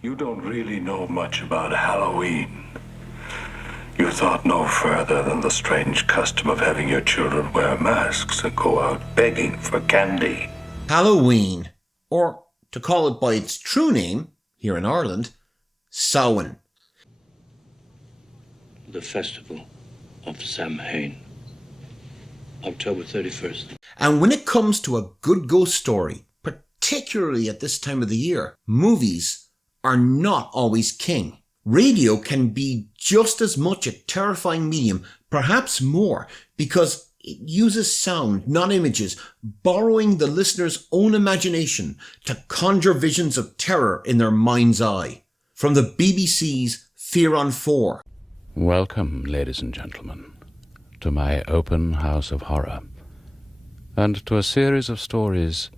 You don't really know much about Halloween. You thought no further than the strange custom of having your children wear masks and go out begging for candy. Halloween, or to call it by its true name, here in Ireland, Samhain. The Festival of Samhain, October 31st. And when it comes to a good ghost story, particularly at this time of the year, movies are not always king. Radio can be just as much a terrifying medium, perhaps more, because it uses sound, not images, borrowing the listener's own imagination to conjure visions of terror in their mind's eye. From the BBC's Fear on 4. Welcome, ladies and gentlemen, to my open house of horror, and to a series of stories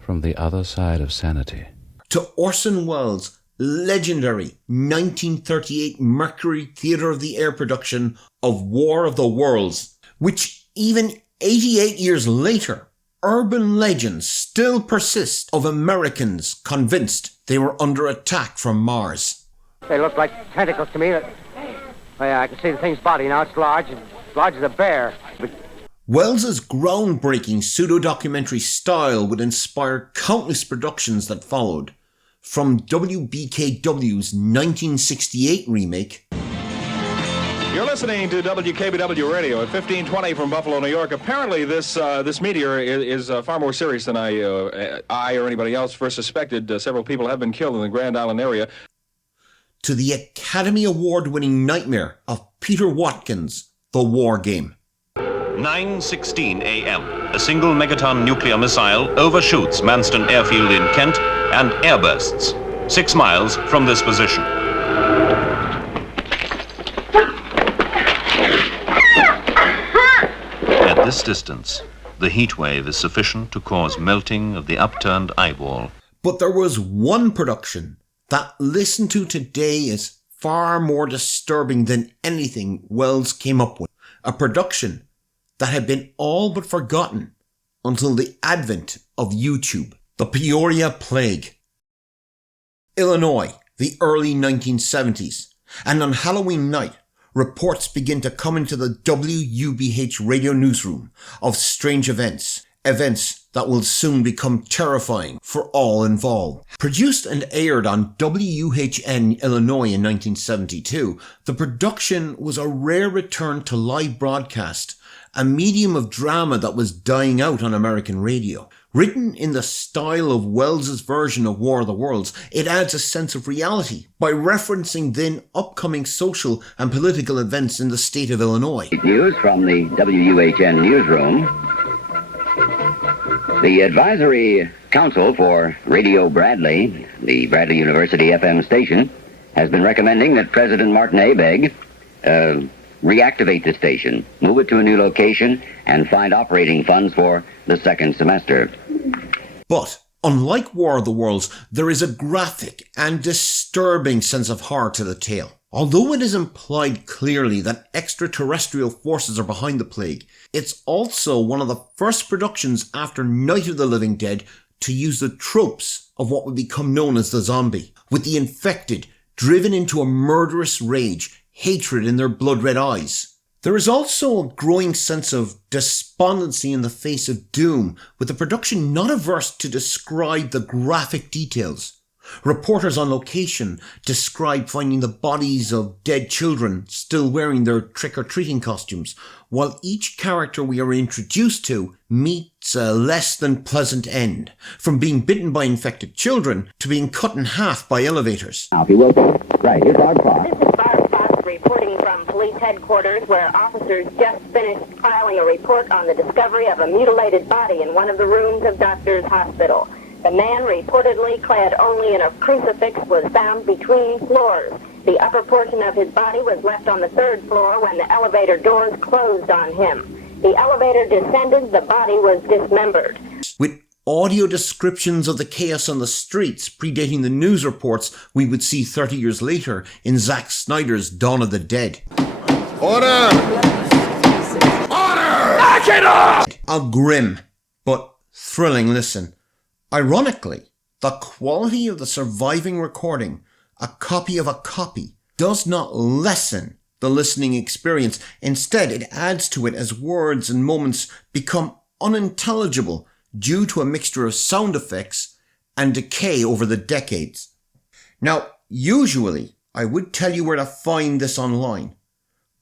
from the other side of sanity. To Orson Welles' legendary 1938 Mercury Theatre of the Air production of War of the Worlds, which even 88 years later, urban legends still persist of Americans convinced they were under attack from Mars. They look like tentacles to me. Oh yeah, I can see the thing's body now. It's large as a bear. But Welles's groundbreaking pseudo-documentary style would inspire countless productions that followed, from WBKW's 1968 remake. You're listening to WKBW Radio at 1520 from Buffalo, New York. Apparently, this meteor is far more serious than I or anybody else first suspected. Several people have been killed in the Grand Island area. To the Academy Award-winning nightmare of Peter Watkins' The War Game. 9:16 a.m. A single megaton nuclear missile overshoots Manston Airfield in Kent and airbursts 6 miles from this position. At this distance, the heat wave is sufficient to cause melting of the upturned eyeball. But there was one production that, listened to today, is far more disturbing than anything Welles came up with. A production that had been all but forgotten until the advent of YouTube. The Peoria Plague. Illinois, the early 1970s. And on Halloween night, reports begin to come into the WUBH radio newsroom of strange events. Events that will soon become terrifying for all involved. Produced and aired on WUHN Illinois in 1972, the production was a rare return to live broadcast, a medium of drama that was dying out on American radio. Written in the style of Welles's version of War of the Worlds, it adds a sense of reality by referencing then upcoming social and political events in the state of Illinois. News from the WUHN newsroom. The Advisory Council for Radio Bradley, the Bradley University FM station, has been recommending that President Martin Abegg reactivate the station, move it to a new location, and find operating funds for the second semester. But, unlike War of the Worlds, there is a graphic and disturbing sense of horror to the tale. Although it is implied clearly that extraterrestrial forces are behind the plague, it's also one of the first productions after Night of the Living Dead to use the tropes of what would become known as the zombie, with the infected driven into a murderous rage, hatred in their blood-red eyes. There is also a growing sense of despondency in the face of doom, with the production not averse to describe the graphic details. Reporters on location describe finding the bodies of dead children still wearing their trick-or-treating costumes, while each character we are introduced to meets a less than pleasant end, from being bitten by infected children to being cut in half by elevators. Now, if you will, right, here's our clock. This is Barb Fox reporting from police headquarters, where officers just finished filing a report on the discovery of a mutilated body in one of the rooms of Doctor's Hospital. The man, reportedly clad only in a crucifix, was found between floors. The upper portion of his body was left on the 3rd floor when the elevator doors closed on him. The elevator descended, the body was dismembered. With audio descriptions of the chaos on the streets predating the news reports we would see 30 years later in Zack Snyder's Dawn of the Dead. Order! Order! Knock it off! A grim but thrilling listen. Ironically, the quality of the surviving recording a copy of a copy, does not lessen the listening experience. Instead, it adds to it as words and moments become unintelligible due to a mixture of sound effects and decay over the decades. Now, usually I would tell you where to find this online,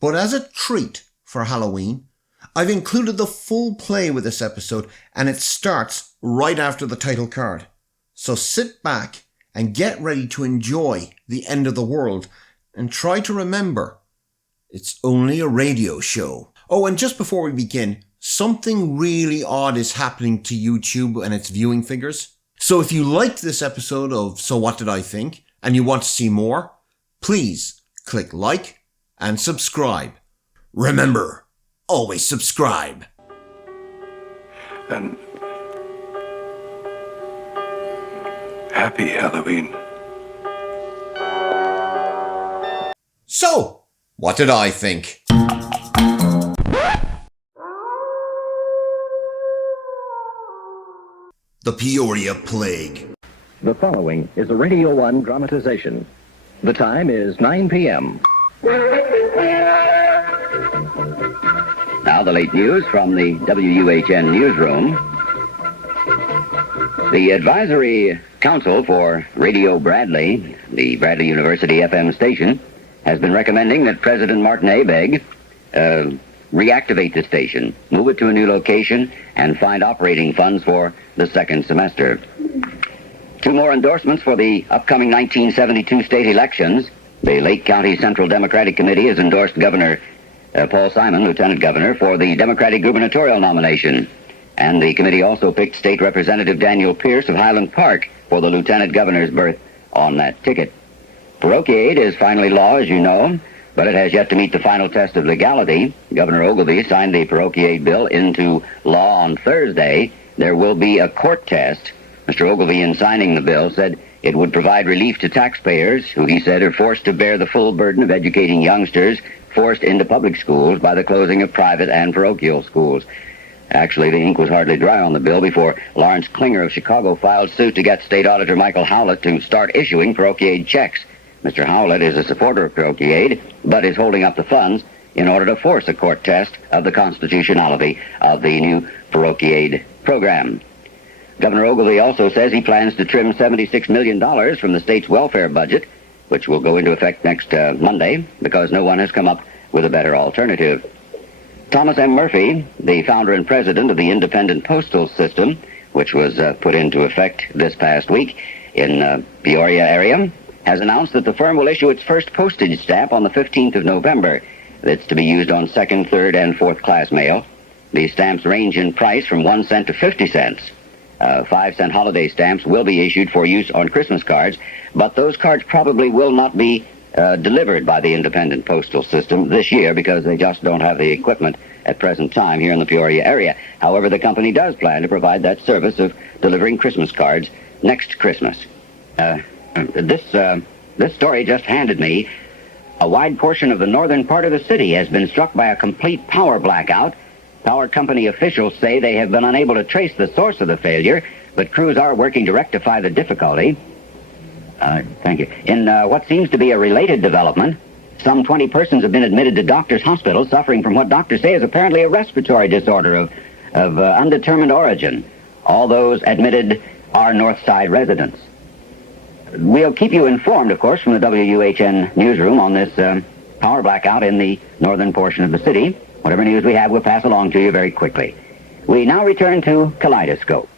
but as a treat for Halloween, I've included the full play with this episode, and it starts right after the title card. So sit back and get ready to enjoy the end of the world, and try to remember, it's only a radio show. Oh, and just before we begin, something really odd is happening to YouTube and its viewing figures. So if you liked this episode of So What Did I Think, and you want to see more, please click like and subscribe. Remember, always subscribe. And happy Halloween. So, what did I think? The Peoria Plague. The following is a Radio 1 dramatization. The time is 9 p.m. Now the late news from the WUHN newsroom. The Advisory Council for Radio Bradley, the Bradley University FM station, has been recommending that President Martin A. Begg reactivate the station, move it to a new location, and find operating funds for the second semester. 2 more endorsements for the upcoming 1972 state elections. The Lake County Central Democratic Committee has endorsed Governor Paul Simon, Lieutenant Governor, for the Democratic gubernatorial nomination. And the committee also picked State Representative Daniel Pierce of Highland Park for the Lieutenant Governor's berth on that ticket. Parochiade is finally law, as you know, but it has yet to meet the final test of legality. Governor Ogilvy signed the Parochiade bill into law on Thursday. There will be a court test. Mr. Ogilvy, in signing the bill, said it would provide relief to taxpayers who, he said, are forced to bear the full burden of educating youngsters forced into public schools by the closing of private and parochial schools. Actually, the ink was hardly dry on the bill before Lawrence Klinger of Chicago filed suit to get State Auditor Michael Howlett to start issuing Parochiade checks. Mr. Howlett is a supporter of Parochiade, but is holding up the funds in order to force a court test of the constitutionality of the new Parochiade program. Governor Ogilvy also says he plans to trim $76 million from the state's welfare budget, which will go into effect next Monday, because no one has come up with a better alternative. Thomas M. Murphy, the founder and president of the Independent Postal System, which was put into effect this past week in Peoria area, has announced that the firm will issue its first postage stamp on the 15th of November. It's to be used on 2nd, 3rd, and 4th class mail. These stamps range in price from 1 cent to 50 cents. 5-cent holiday stamps will be issued for use on Christmas cards, but those cards probably will not be delivered by the Independent Postal System this year because they just don't have the equipment at present time here in the Peoria area. However, the company does plan to provide that service of delivering Christmas cards next Christmas. This story just handed me. A wide portion of the northern part of the city has been struck by a complete power blackout. Power company officials say they have been unable to trace the source of the failure, but crews are working to rectify the difficulty. Thank you. In what seems to be a related development, some 20 persons have been admitted to Doctors Hospital suffering from what doctors say is apparently a respiratory disorder of undetermined origin. All those admitted are North Side residents. We'll keep you informed, of course, from the WUHN newsroom on this power blackout in the northern portion of the city. Whatever news we have, we'll pass along to you very quickly. We now return to Kaleidoscope.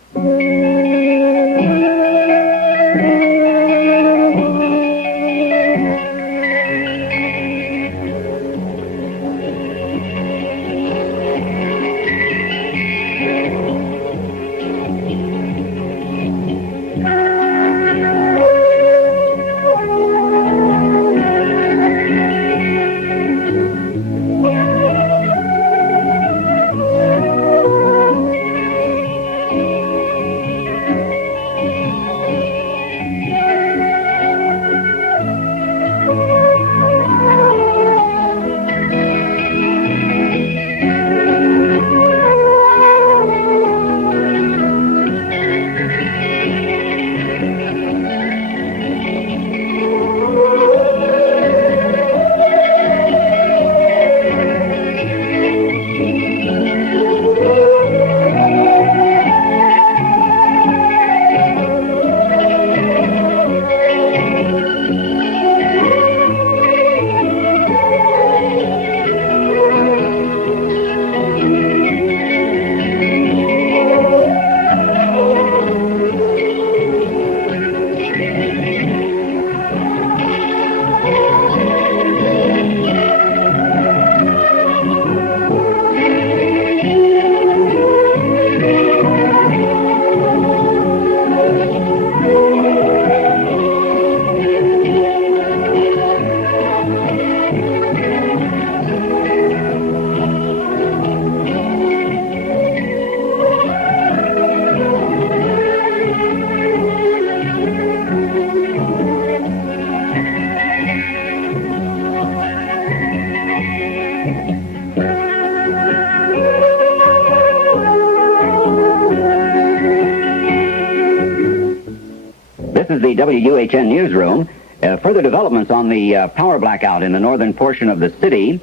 this is the WUHN newsroom. Further developments on the power blackout in the northern portion of the city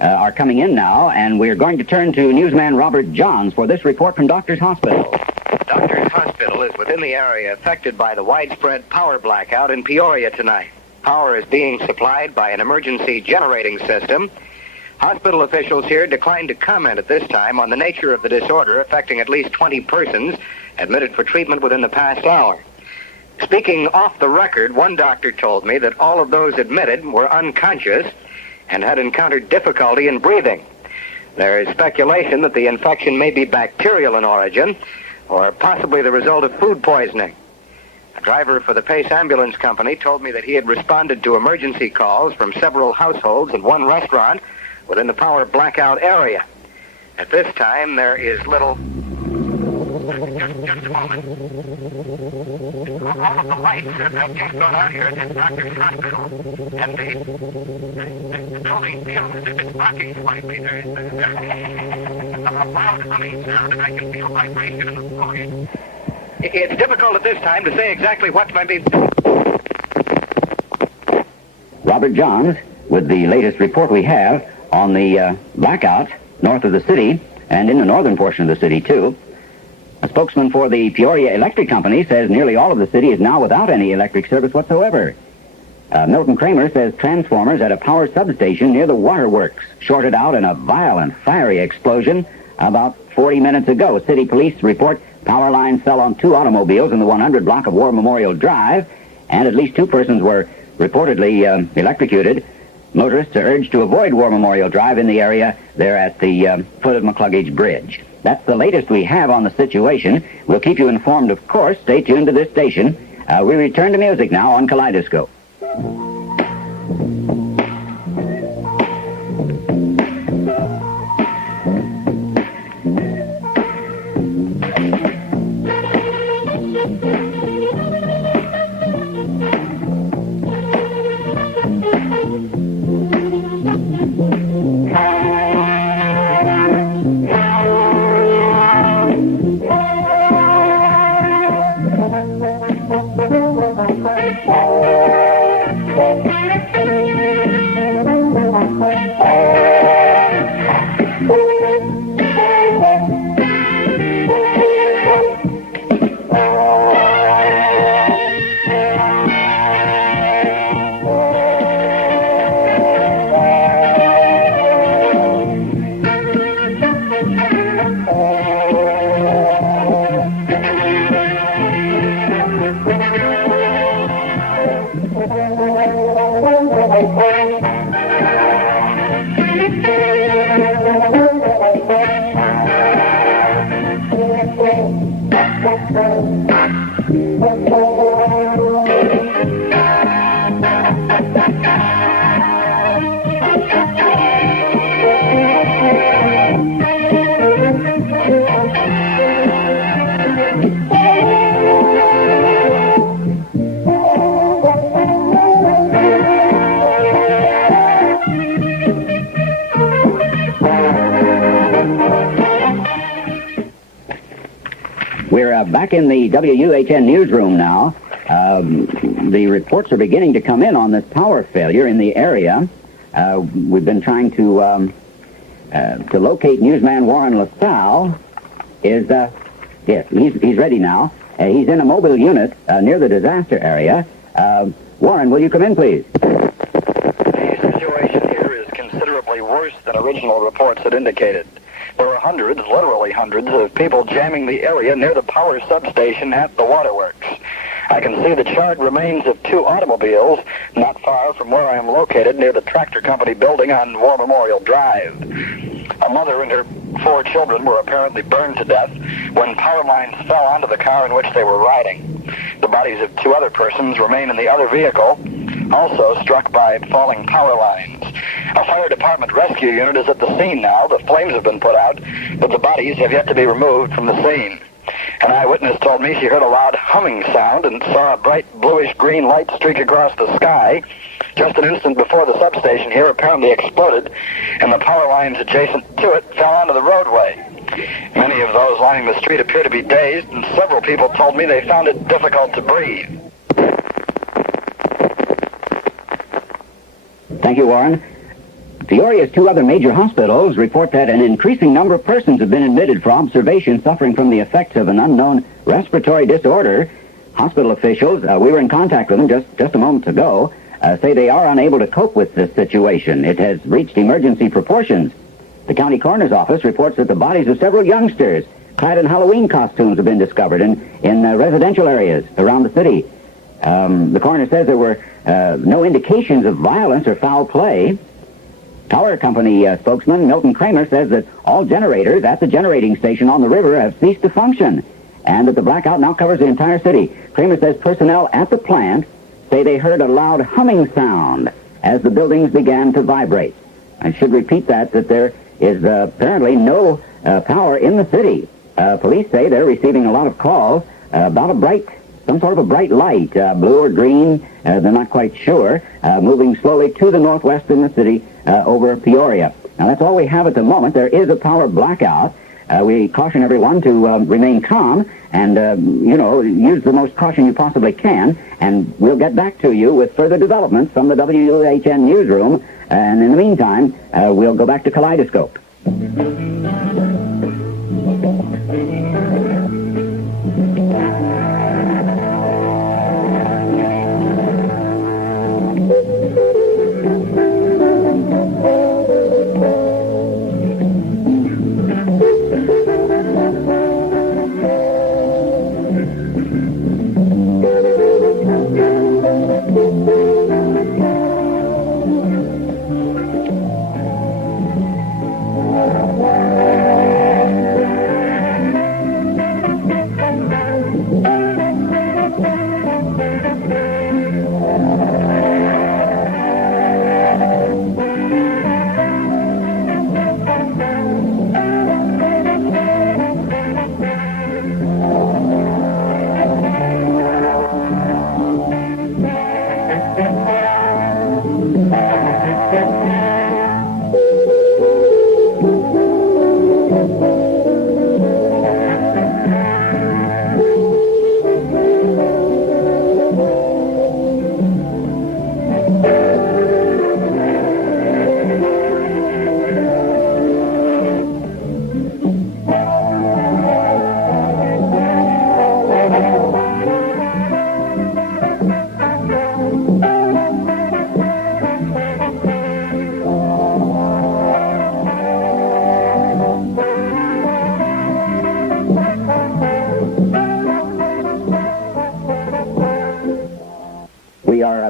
are coming in now, and we're going to turn to newsman Robert Johns for this report from Doctors Hospital. Doctors Hospital is within the area affected by the widespread power blackout in Peoria tonight. Power is being supplied by an emergency generating system. Hospital officials here declined to comment at this time on the nature of the disorder affecting at least 20 persons admitted for treatment within the past hour. Speaking off the record, one doctor told me that all of those admitted were unconscious and had encountered difficulty in breathing. There is speculation that the infection may be bacterial in origin or possibly the result of food poisoning. A driver for the Pace Ambulance Company told me that he had responded to emergency calls from several households and one restaurant within the power blackout area. At this time, there is little... Just a moment. All of the lights have just gone out here at Doctor's Hospital. And the building feels as if it's rocking slightly. There is a loud humming sound, and I can feel vibrations of noise. It's difficult at this time to say exactly what might be... Robert Johns with the latest report we have on the blackout north of the city and in the northern portion of the city, too. A spokesman for the Peoria Electric Company says nearly all of the city is now without any electric service whatsoever. Milton Kramer says transformers at a power substation near the waterworks shorted out in a violent, fiery explosion about 40 minutes ago. City police report power lines fell on 2 automobiles in the 100 block of War Memorial Drive, and at least 2 persons were reportedly electrocuted. Motorists are urged to avoid War Memorial Drive in the area there at the foot of McCluggage Bridge. That's the latest we have on the situation. We'll keep you informed, of course. Stay tuned to this station. We return to music now on Kaleidoscope. We're back in the WUHN newsroom now. The reports are beginning to come in on this power failure in the area. We've been trying to locate newsman Warren LaSalle. Yes, he's ready now. He's in a mobile unit near the disaster area. Warren, will you come in, please? The situation here is considerably worse than original reports had indicated. There were hundreds, literally hundreds, of people jamming the area near the power substation at the waterworks. I can see the charred remains of 2 automobiles not far from where I am located near the tractor company building on War Memorial Drive. A mother and her 4 children were apparently burned to death when power lines fell onto the car in which they were riding. The bodies of 2 other persons remain in the other vehicle, also struck by falling power lines. A fire department rescue unit is at the scene now. The flames have been put out, but the bodies have yet to be removed from the scene. An eyewitness told me she heard a loud humming sound and saw a bright bluish-green light streak across the sky just an instant before the substation here apparently exploded, and the power lines adjacent to it fell onto the roadway. Many of those lining the street appear to be dazed, and several people told me they found it difficult to breathe. Thank you, Warren. Peoria's two other major hospitals report that an increasing number of persons have been admitted for observation suffering from the effects of an unknown respiratory disorder. Hospital officials, we were in contact with them just a moment ago, say they are unable to cope with this situation. It has reached emergency proportions. The county coroner's office reports that the bodies of several youngsters clad in Halloween costumes have been discovered in residential areas around the city. The coroner says there were no indications of violence or foul play. Power company spokesman Milton Kramer says that all generators at the generating station on the river have ceased to function and that the blackout now covers the entire city. Kramer says personnel at the plant say they heard a loud humming sound as the buildings began to vibrate. I should repeat that there is apparently no power in the city. Police say they're receiving a lot of calls about some sort of a bright light, blue or green, they're not quite sure, moving slowly to the northwest in the city over Peoria. Now, that's all we have at the moment. There is a power blackout. We caution everyone to remain calm and, use the most caution you possibly can, and we'll get back to you with further developments from the WHN newsroom, and in the meantime, we'll go back to Kaleidoscope.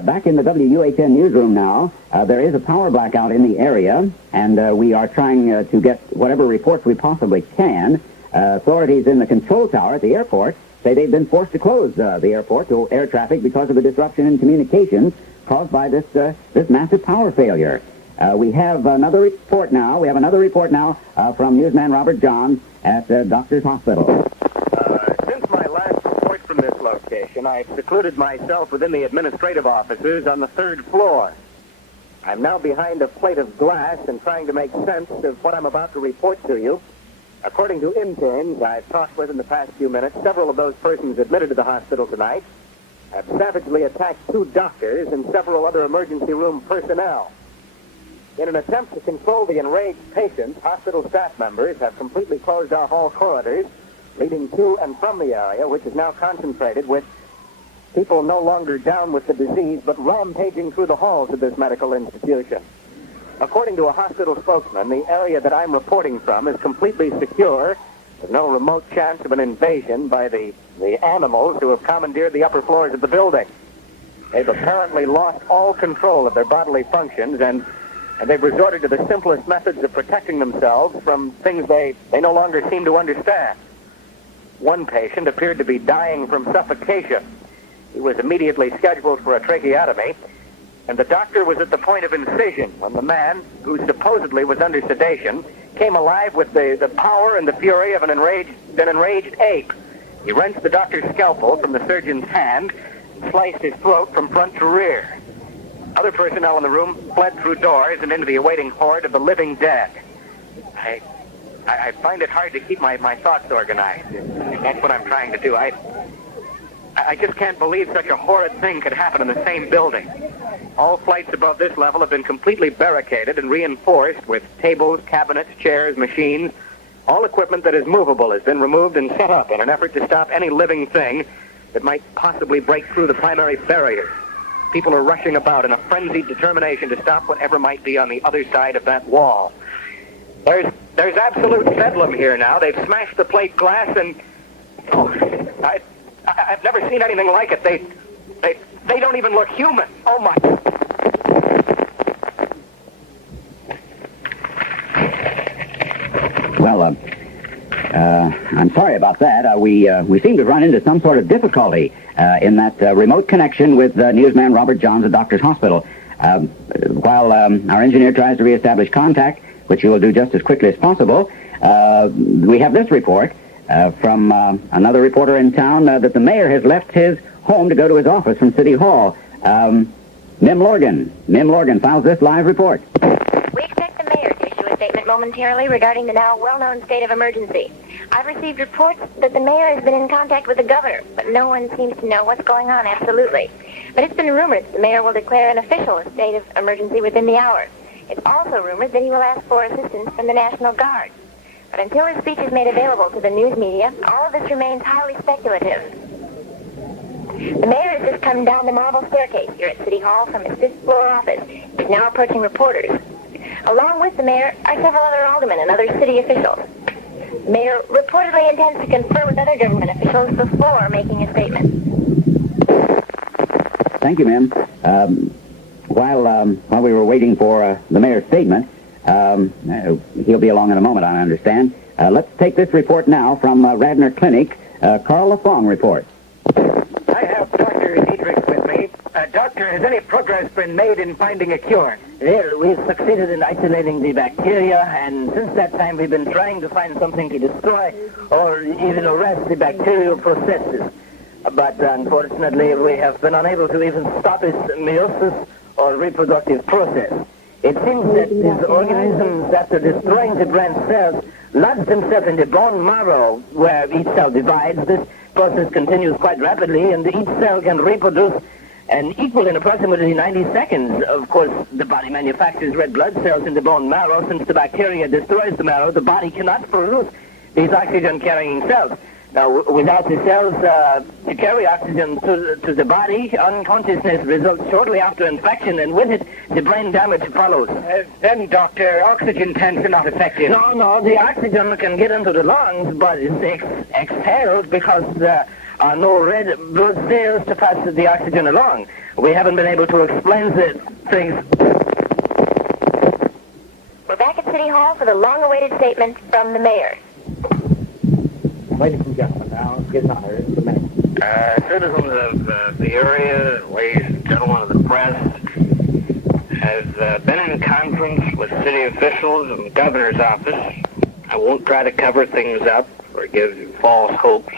Back in the WUHN newsroom now. There is a power blackout in the area, and we are trying to get whatever reports we possibly can. Authorities in the control tower at the airport say they've been forced to close the airport to air traffic because of a disruption in communications caused by this massive power failure. We have another report now. From newsman Robert Johns at Doctors Hospital. Since my last report from this location, I've secluded myself within the administrative offices on the third floor. I'm now behind a plate of glass and trying to make sense of what I'm about to report to you. According to interns I've talked with in the past few minutes, several of those persons admitted to the hospital tonight have savagely attacked 2 doctors and several other emergency room personnel. In an attempt to control the enraged patients, hospital staff members have completely closed off all corridors leading to and from the area, which is now concentrated with people no longer down with the disease, but rampaging through the halls of this medical institution. According to a hospital spokesman, the area that I'm reporting from is completely secure. There's no remote chance of an invasion by the animals who have commandeered the upper floors of the building. They've apparently lost all control of their bodily functions, and they've resorted to the simplest methods of protecting themselves from things they no longer seem to understand. One patient appeared to be dying from suffocation. He was immediately scheduled for a tracheotomy, and the doctor was at the point of incision when the man, who supposedly was under sedation, came alive with the power and the fury of an enraged ape. He wrenched the doctor's scalpel from the surgeon's hand and sliced his throat from front to rear. Other personnel in the room fled through doors and into the awaiting horde of the living dead. I find it hard to keep my thoughts organized. That's what I'm trying to do. I just can't believe such a horrid thing could happen in the same building. All flights above this level have been completely barricaded and reinforced with tables, cabinets, chairs, machines. All equipment that is movable has been removed and set up in an effort to stop any living thing that might possibly break through the primary barriers. People are rushing about in a frenzied determination to stop whatever might be on the other side of that wall. There's absolute bedlam here now. They've smashed the plate glass and... Oh, I've never seen anything like it. They don't even look human. Oh, my... Well, I'm sorry about that. We seem to run into some sort of difficulty in that remote connection with newsman Robert Johns at Doctors Hospital. While our engineer tries to reestablish contact, which he will do just as quickly as possible, we have this report from another reporter in town that the mayor has left his home to go to his office from City Hall. Mim Lorgan files this live report. We expect the mayor to issue a statement momentarily regarding the now well-known state of emergency. I've received reports that the mayor has been in contact with the governor, but no one seems to know what's going on absolutely. But it's been rumored that the mayor will declare an official state of emergency within the hour. It's also rumored that he will ask for assistance from the National Guard. But until his speech is made available to the news media, all of this remains highly speculative. The mayor has just come down the marble staircase here at City Hall from his fifth-floor office. He's now approaching reporters. Along with the mayor are several other aldermen and other city officials. The mayor reportedly intends to confer with other government officials before making a statement. Thank you, Mim. While we were waiting for the mayor's statement, he'll be along in a moment, I understand. Let's take this report now from Radnor Clinic. Carl LaFong reports. I have Dr. Dietrich with me. Doctor, has any progress been made in finding a cure? Well, we've succeeded in isolating the bacteria, and since that time we've been trying to find something to destroy or even arrest the bacterial processes. But unfortunately, we have been unable to even stop its meiosis or reproductive process. It seems that these organisms, after destroying the branch cells, lodge themselves in the bone marrow, where each cell divides. This process continues quite rapidly, and each cell can reproduce and equal in approximately 90 seconds. Of course, the body manufactures red blood cells in the bone marrow. Since the bacteria destroys the marrow, the body cannot produce these oxygen-carrying cells. Now, without the cells to carry oxygen to the body, unconsciousness results shortly after infection, and with it, the brain damage follows. Then, Doctor, oxygen tanks are not effective. No, the oxygen can get into the lungs, but it's exhaled because there are no red blood cells to pass the oxygen along. We haven't been able to explain the things. We're back at City Hall for the long-awaited statement from the mayor. Ladies and gentlemen, now get honored the mayor. Citizens of Peoria, ladies and gentlemen of the press, has been in conference with city officials and the governor's office. I won't try to cover things up or give you false hopes.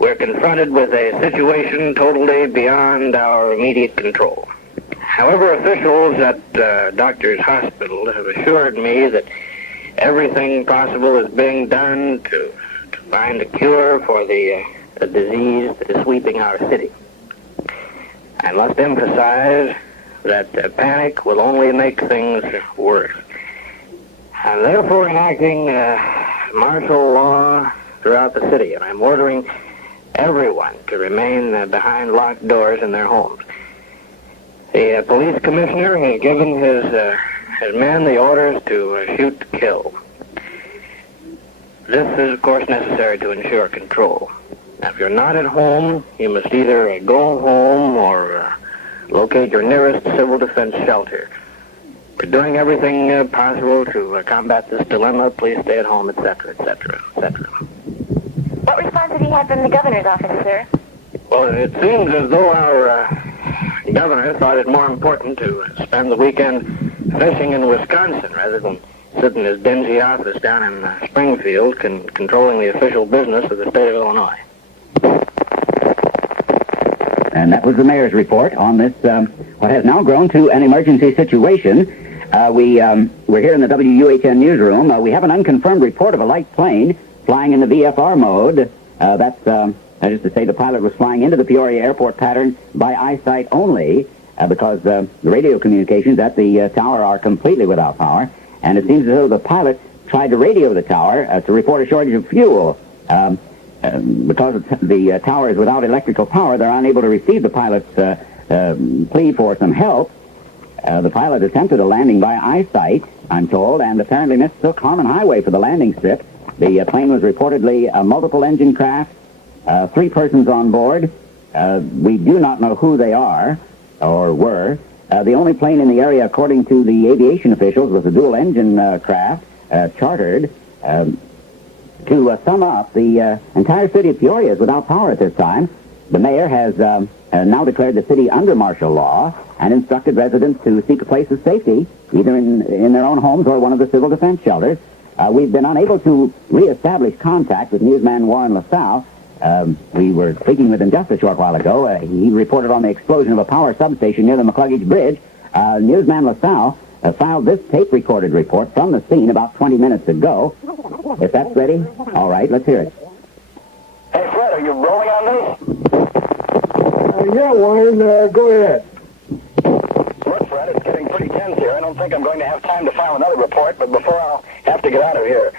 We're confronted with a situation totally beyond our immediate control. However, officials at Doctors Hospital have assured me that everything possible is being done to find a cure for the disease that is sweeping our city. I must emphasize that panic will only make things worse. I'm therefore enacting martial law throughout the city, and I'm ordering everyone to remain behind locked doors in their homes. The police commissioner has given his men the orders to shoot to kill. This is, of course, necessary to ensure control. Now, if you're not at home, you must either go home or locate your nearest civil defense shelter. We're doing everything possible to combat this dilemma. Please stay at home, etc., etc., etc. What response have you had from the governor's office, sir? Well, it seems as though our governor thought it more important to spend the weekend fishing in Wisconsin rather than sit in his dingy office down in Springfield, controlling the official business of the state of Illinois. And that was the mayor's report on this, what has now grown to an emergency situation. We're here in the WUHN newsroom. We have an unconfirmed report of a light plane flying in the VFR mode. That's That is to say, the pilot was flying into the Peoria airport pattern by eyesight only, because the radio communications at the tower are completely without power, and it seems as though the pilot tried to radio the tower to report a shortage of fuel. Because the tower is without electrical power, they're unable to receive the pilot's plea for some help. The pilot attempted a landing by eyesight, I'm told, and apparently mistook Harmon Highway for the landing strip. The plane was reportedly a multiple-engine craft, 3 persons on board. We do not know who they are, or were. The only plane in the area, according to the aviation officials, was a dual-engine craft, chartered. To sum up, the entire city of Peoria is without power at this time. The mayor has now declared the city under martial law and instructed residents to seek a place of safety, either in their own homes or one of the civil defense shelters. We've been unable to reestablish contact with newsman Warren LaSalle. We were speaking with him just a short while ago. He reported on the explosion of a power substation near the McCluggage Bridge. Newsman LaSalle filed this tape-recorded report from the scene about 20 minutes ago. If that's ready, all right, let's hear it. Hey, Fred, are you rolling on this? Yeah, Warren, go ahead. Look, Fred, it's getting pretty tense here. I don't think I'm going to have time to file another report, but before I'll have to get out of here.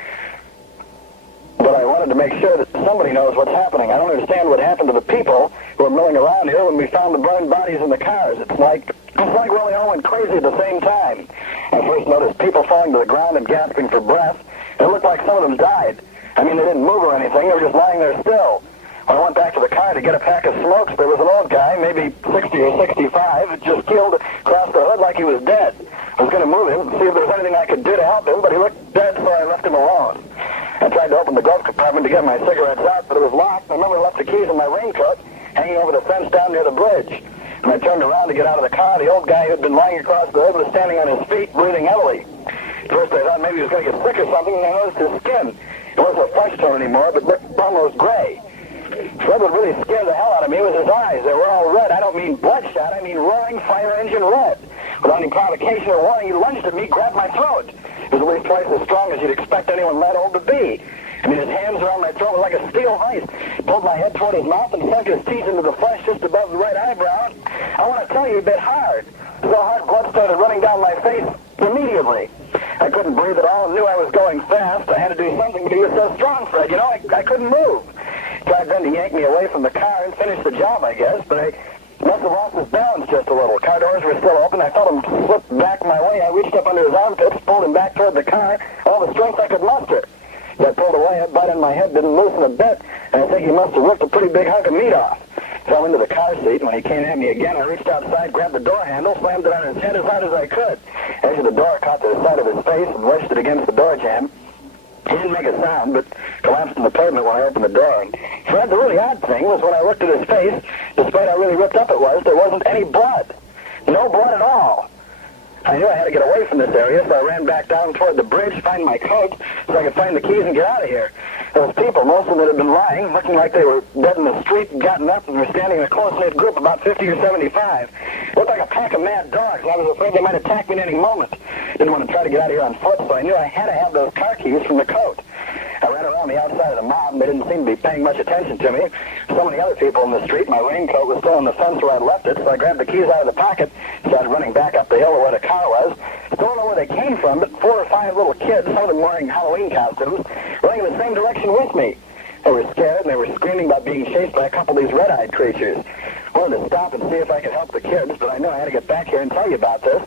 But I wanted to make sure that somebody knows what's happening. I don't understand what happened to the people who were milling around here when we found the burned bodies in the cars. It's like we all went crazy at the same time. I first noticed people falling to the ground and gasping for breath. It looked like some of them died. I mean, they didn't move or anything. They were just lying there still. When I went back to the car to get a pack of smokes, there was an old guy, maybe 60 or 65, just keeled across the hood like he was dead. I was going to move him and see if there was anything I could do to help him, but he looked dead, so I left him alone. I tried to open the glove compartment to get my cigarettes out, but it was locked. I remember I left the keys in my raincoat hanging over the fence down near the bridge. When I turned around to get out of the car, the old guy who had been lying across the hood was standing on his feet, breathing heavily. At first I thought maybe he was going to get sick or something, and I noticed his skin. It wasn't a flesh tone anymore, but looked almost gray. What would really scare the hell out of me was his eyes. They were all red. I don't mean bloodshot. I mean roaring fire engine red. Without any provocation or warning, he lunged at me, grabbed my throat. It was at least twice as strong as you'd expect anyone that old to be. I mean, his hands around my throat were like a steel vise. He pulled my head toward his mouth and sunk his teeth into the flesh just above the right eyebrow. I want to tell you, he bit hard. So hard, blood started running down my face immediately. I couldn't breathe at all and knew I was going fast. I had to do something, but he was so strong, Fred. You know, I couldn't move. He tried then to yank me away from the car and finish the job, I guess, but I must have lost his balance just a little. Car doors were still open. I felt him slip back my way. I reached up under his armpits, pulled him back toward the car, all the strength I could muster. As I pulled away, a bite in my head didn't loosen a bit, and I think he must have ripped a pretty big hunk of meat off. Fell into the car seat, and when he came at me again, I reached outside, grabbed the door handle, slammed it on his head as hard as I could. The edge of the door caught the side of his face and wedged it against the door jamb. He didn't make a sound, but collapsed to the pavement when I opened the door. And Fred, the really odd thing was when I looked at his face, despite how really ripped up it was, there wasn't any blood. No blood at all. I knew I had to get away from this area, so I ran back down toward the bridge, find my coat, so I could find the keys and get out of here. Those people, most of them had been lying, looking like they were dead in the street, and gotten up and were standing in a close-knit group, about 50 or 75. Looked like a pack of mad dogs. I was afraid they might attack me at any moment. Didn't want to try to get out of here on foot, so I knew I had to have those car keys from the coat. I ran around the outside of the mob, and they didn't seem to be paying much attention to me. So many other people in the street. My raincoat was still on the fence where I'd left it, so I grabbed the keys out of the pocket, started running back up the hill to where the car was. Still don't know where they came from, but 4 or 5 little kids, some of them wearing Halloween costumes, running in the same direction with me. They were scared, and they were screaming about being chased by a couple of these red-eyed creatures. I wanted to stop and see if I could help the kids, but I knew I had to get back here and tell you about this.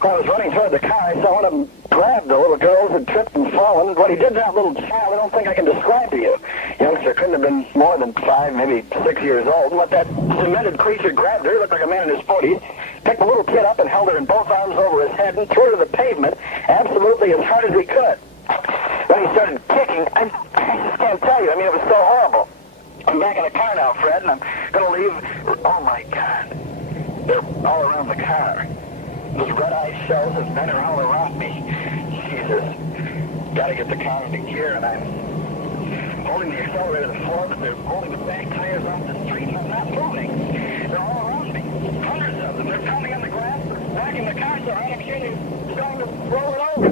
When I was running toward the car, I saw one of them grab the little girls who had tripped and fallen. What he did to that little child, I don't think I can describe to you. Youngster couldn't have been more than 5, maybe 6 years old. And what that cemented creature grabbed her, he looked like a man in his 40s, picked the little kid up and held her in both arms over his head and threw her to the pavement absolutely as hard as he could. Then he started kicking. I just can't tell you. I mean, it was so horrible. I'm back in the car now, Fred, and I'm going to leave. Oh, my God. They're all around the car. Those red-eyed shells and men are all around me. Jesus. Gotta get the car into gear, and I'm holding the accelerator to the floor, but they're holding the back tires off the street, and I'm not moving. They're all around me. Hundreds of them. They're pounding on the grass, they're backing the car so hard, I'm sure they're going to roll it over.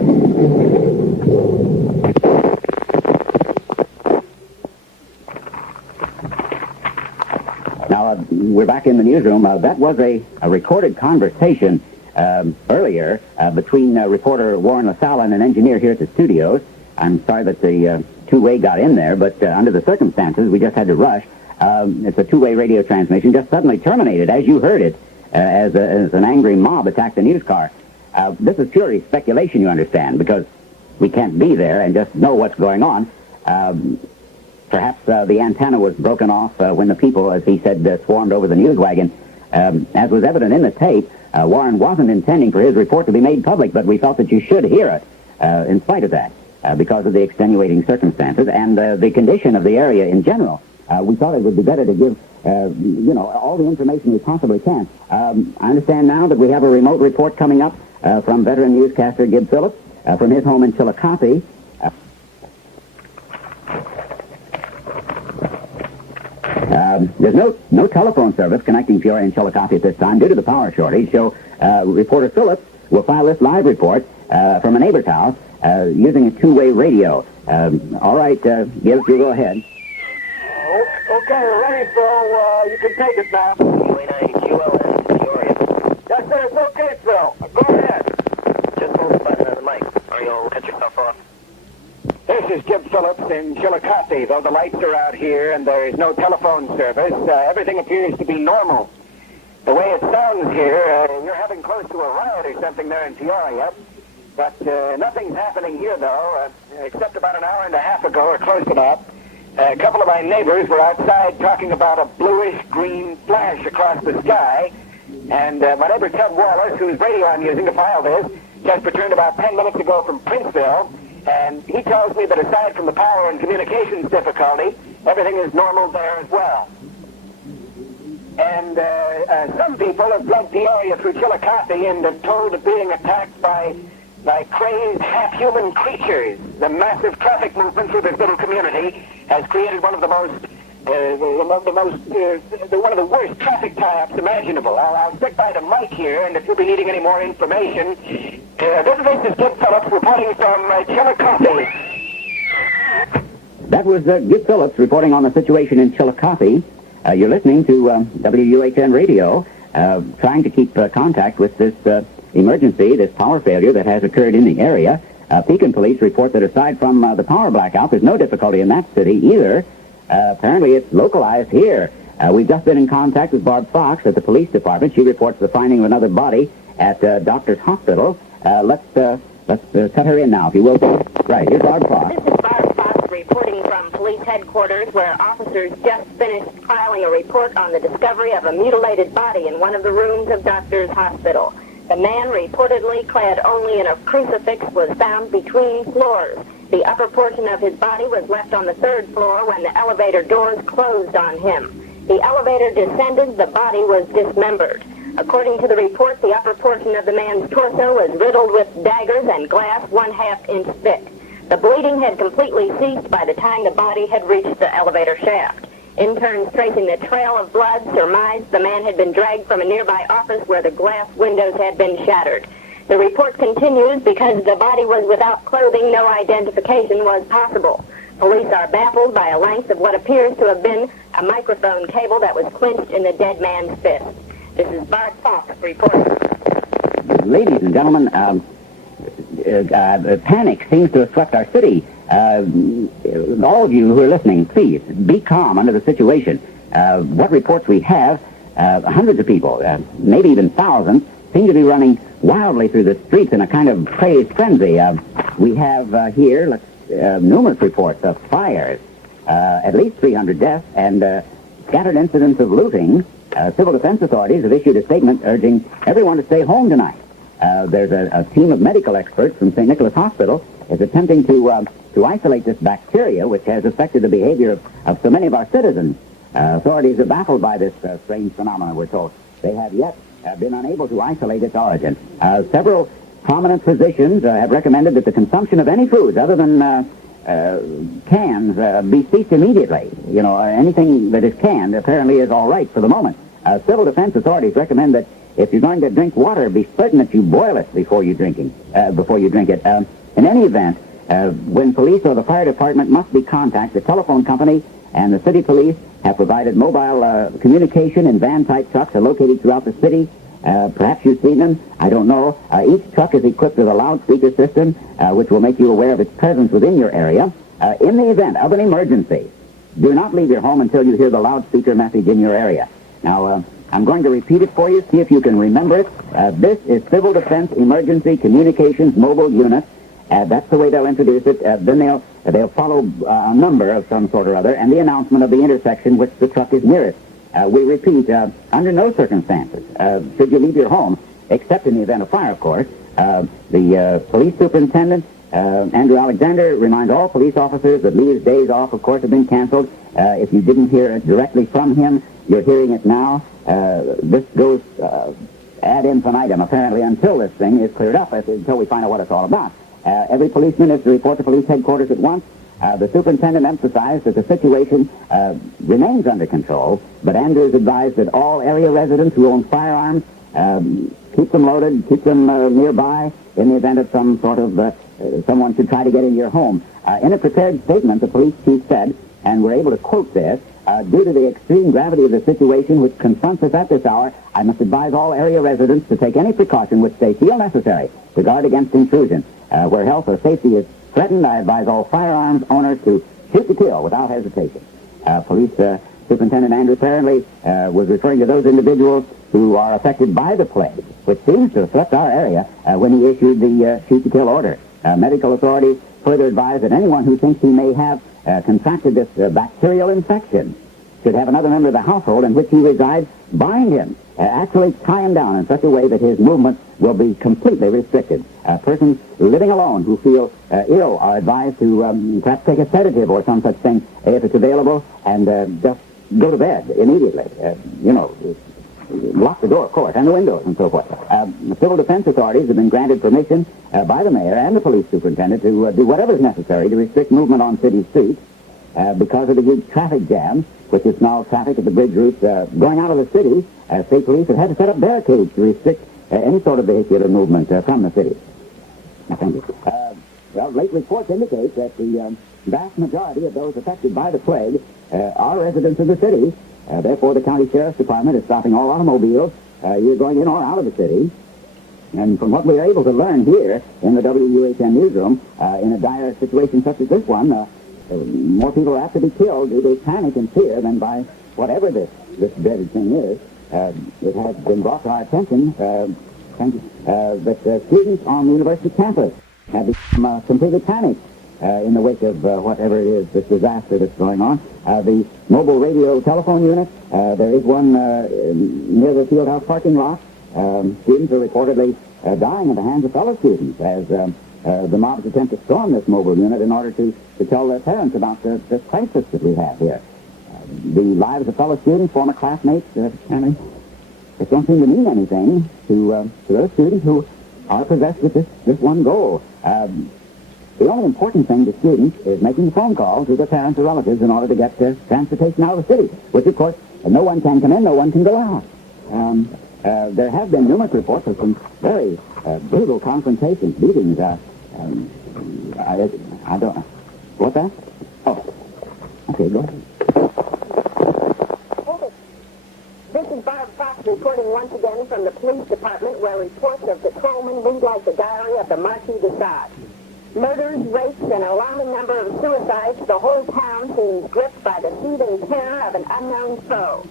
we're back in the newsroom. That was a recorded conversation earlier between reporter Warren LaSalle and an engineer here at the studios. I'm sorry that the two-way got in there, but under the circumstances, we just had to rush. It's a two-way radio transmission, just suddenly terminated, as you heard it, as an angry mob attacked the news car. This is purely speculation, you understand, because we can't be there and just know what's going on. Perhaps the antenna was broken off when the people, as he said, swarmed over the news wagon. As was evident in the tape, Warren wasn't intending for his report to be made public, but we felt that you should hear it in spite of that, because of the extenuating circumstances and the condition of the area in general. We thought it would be better to give, all the information we possibly can. I understand now that we have a remote report coming up from veteran newscaster Gib Phillips from his home in Chillicothe. There's no telephone service connecting Peoria and Chillicothe at this time due to the power shortage, so reporter Phillips will file this live report from a neighbor's house using a two-way radio. All right, Gib, you go ahead. Okay, ready, Phil. You can take it now. UAI-QLS, Peoria. Yes, sir, it's okay, Phil. Go ahead. Just hold the button on the mic, or you'll cut yourself off. This is Gib Phillips in Chillicothe. Though the lights are out here and there is no telephone service, everything appears to be normal. The way it sounds here, you're having close to a riot or something there in Peoria. But nothing's happening here, though, except about an hour and a half ago, or close enough. A couple of my neighbors were outside talking about a bluish-green flash across the sky. And my neighbor Ted Wallace, whose radio I'm using to file this, just returned about 10 minutes ago from Princeville. And he tells me that aside from the power and communications difficulty, everything is normal there as well. And some people have fled Peoria through Chillicothe and are told of being attacked by crazed half-human creatures. The massive traffic movement through this little community has created one of the worst traffic tie-ups imaginable. I'll stick by the mic here, and if you'll be needing any more information, this is Gib Phillips reporting from Chillicothe. That was Gib Phillips reporting on the situation in Chillicothe. You're listening to WUHN Radio, trying to keep contact with this emergency, this power failure that has occurred in the area. Pekin police report that aside from the power blackout, there's no difficulty in that city either. Apparently it's localized here. We've just been in contact with Barb Fox at the police department. She reports the finding of another body at Doctor's Hospital. Let's cut her in now, if you will. Right, here's Barb Fox. This is Barb Fox reporting from police headquarters, where officers just finished filing a report on the discovery of a mutilated body in one of the rooms of Doctor's Hospital. The man, reportedly clad only in a crucifix, was found between floors. The upper portion of his body was left on the third floor when the elevator doors closed on him. The elevator descended, the body was dismembered. According to the report, the upper portion of the man's torso was riddled with daggers and glass 1/2 inch thick. The bleeding had completely ceased by the time the body had reached the elevator shaft. Interns tracing the trail of blood surmised the man had been dragged from a nearby office where the glass windows had been shattered. The report continues because the body was without clothing, no identification was possible. Police are baffled by a length of what appears to have been a microphone cable that was clinched in the dead man's fist. This is Bart Fox reporting. Ladies and gentlemen, panic seems to have swept our city. All of you who are listening, please be calm under the situation. What reports we have, hundreds of people, maybe even thousands, seem to be running wildly through the streets in a kind of crazed frenzy. We have here numerous reports of fires, at least 300 deaths, and scattered incidents of looting. Civil defense authorities have issued a statement urging everyone to stay home tonight. There's a team of medical experts from St. Nicholas Hospital is attempting to isolate this bacteria, which has affected the behavior of so many of our citizens. Authorities are baffled by this strange phenomenon, we're told. They have yet been unable to isolate its origin. Several prominent physicians have recommended that the consumption of any foods other than cans be ceased immediately. Anything that is canned apparently is all right for the moment. Civil defense authorities recommend that if you're going to drink water, be certain that you boil it before you drink it. In any event, when police or the fire department must be contacted, the telephone company and the city police have provided mobile communication and van-type trucks are located throughout the city. Perhaps you've seen them. I don't know. Each truck is equipped with a loudspeaker system, which will make you aware of its presence within your area. In the event of an emergency, do not leave your home until you hear the loudspeaker message in your area. Now, I'm going to repeat it for you, see if you can remember it. This is Civil Defense Emergency Communications Mobile Unit. That's the way they'll introduce it. Then they'll follow a number of some sort or other and the announcement of the intersection which the truck is nearest. We repeat, under no circumstances should you leave your home, except in the event of fire, of course. The police superintendent, Andrew Alexander, reminds all police officers that Lee's days off, of course, have been canceled. If you didn't hear it directly from him, you're hearing it now. This goes ad infinitum, apparently, until this thing is cleared up, until we find out what it's all about. Every policeman is to report to police headquarters at once. The superintendent emphasized that the situation remains under control, but Andrews advised that all area residents who own firearms keep them loaded, keep them nearby in the event of some sort of someone should try to get into your home. In a prepared statement, the police chief said, and we're able to quote this, due to the extreme gravity of the situation which confronts us at this hour, I must advise all area residents to take any precaution which they feel necessary to guard against intrusion. Where health or safety is threatened, I advise all firearms owners to shoot to kill without hesitation. Police Superintendent Andrew apparently was referring to those individuals who are affected by the plague, which seems to have swept our area when he issued the shoot to kill order. Medical authorities further advise that anyone who thinks he may have contracted this bacterial infection should have another member of the household in which he resides bind him, actually tie him down in such a way that his movement will be completely restricted. Persons living alone who feel ill are advised to perhaps take a sedative or some such thing if it's available, and just go to bed immediately. Lock the door, of course, and the windows and so forth. The civil defense authorities have been granted permission by the mayor and the police superintendent to do whatever is necessary to restrict movement on city streets because of the huge traffic jam, which is now traffic at the bridge routes going out of the city. State police have had to set up barricades to restrict any sort of vehicular movement from the city. Thank you. Late reports indicate that the vast majority of those affected by the plague are residents of the city. Therefore, the county sheriff's department is stopping all automobiles either going in or out of the city. And from what we are able to learn here in the WUHN newsroom, in a dire situation such as this one, more people are apt to be killed due to panic and fear than by whatever this dreaded thing is. It has been brought to our attention that students on the university campus have become completely panicked in the wake of whatever it is, this disaster that's going on. The mobile radio telephone unit, there is one near the Fieldhouse parking lot. Students are reportedly dying at the hands of fellow students as the mobs attempt to storm this mobile unit in order to tell their parents about the crisis that we have here. The lives of fellow students, former classmates, apparently, it don't seem to mean anything to those students who are possessed with this one goal. The only important thing to students is making a phone call to their parents or relatives in order to get transportation out of the city, which, of course, no one can come in, no one can go out. There have been numerous reports of some very brutal confrontations, beatings. I don't know. What's that? Oh. Okay, go ahead. This is Barb Fox reporting once again from the police department, where reports of patrolmen read like the diary of the Marquis de Sade. Murders, rapes, and an alarming number of suicides, the whole town seems gripped by the seething terror of an unknown foe.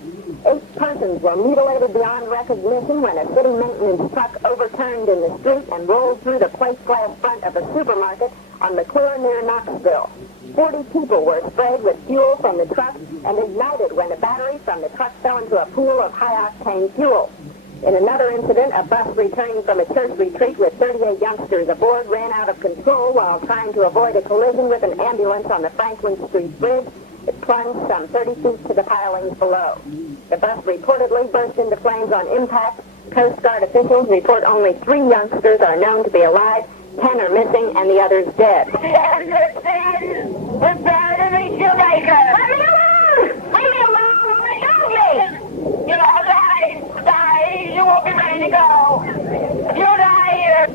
8 persons were mutilated beyond recognition when a city maintenance truck overturned in the street and rolled through the plate glass front of a supermarket on McClure near Knoxville. 40 people were sprayed with fuel from the truck and ignited when a battery from the truck fell into a pool of high-octane fuel. In another incident, a bus returning from a church retreat with 38 youngsters aboard ran out of control while trying to avoid a collision with an ambulance on the Franklin Street Bridge. It plunged some 30 feet to the pilings below. The bus reportedly burst into flames on impact. Coast Guard officials report only 3 youngsters are known to be alive, 10 are missing, and the others dead. We're buried in Jamaica. Let me alone! Leave me alone! Let me! You know, die! You won't be ready to go! You die here!